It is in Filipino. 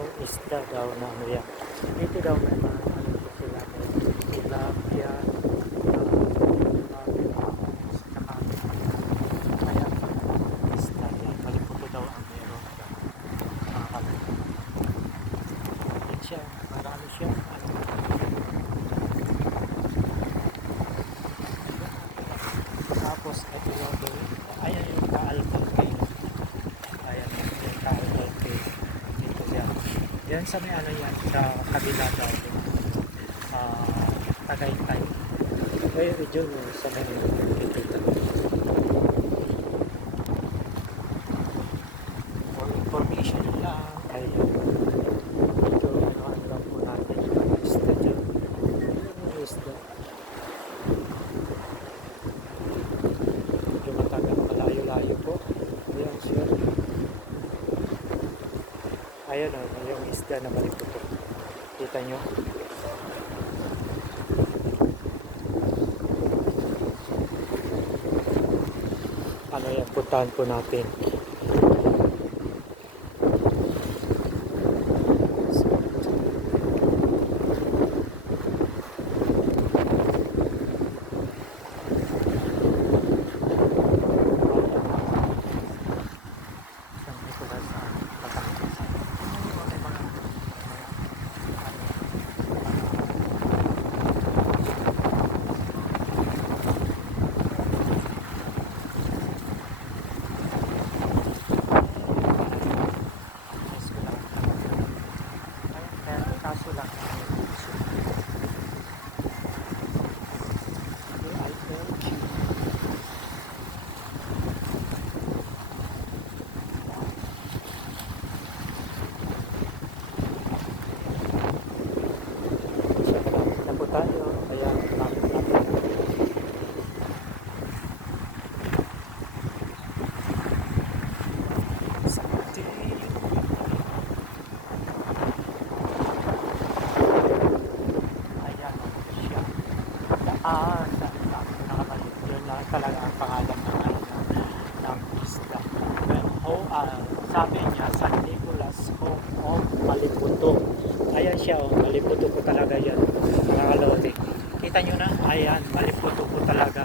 yung isda daw na ano yan. Dito daw may mga ano po sila, may tilapia, kaya isda yan. Maliputo daw ang meron siya. Yan siya, marami siya. Tapos ito yung ayan yung kaalkal cave. Ayan yung kaalkal cave. Dito yan. Yan sa may ano yan, sa kabila daw. Tagaytay. Kaya video nyo sa may nakikita. For information lang. Ayun. Dito ano lang po natin yung isda dyan. Yung isda. Medyo matagal, malayo-layo po. Ayan siya. Ayan o, yung isda na maliputo. Kita nyo? Ano yan, puntahan po natin. Kaso lang na po tayo, kaya lapit natin. Nakabalik. Yun lang talaga ang pangalan ng isla. Sabi niya, San Nicolas Home of Maliputo. Ayan siya, Maliputo po talaga yan. Mga kalodi. Kita nyo na, ayan, Maliputo po talaga.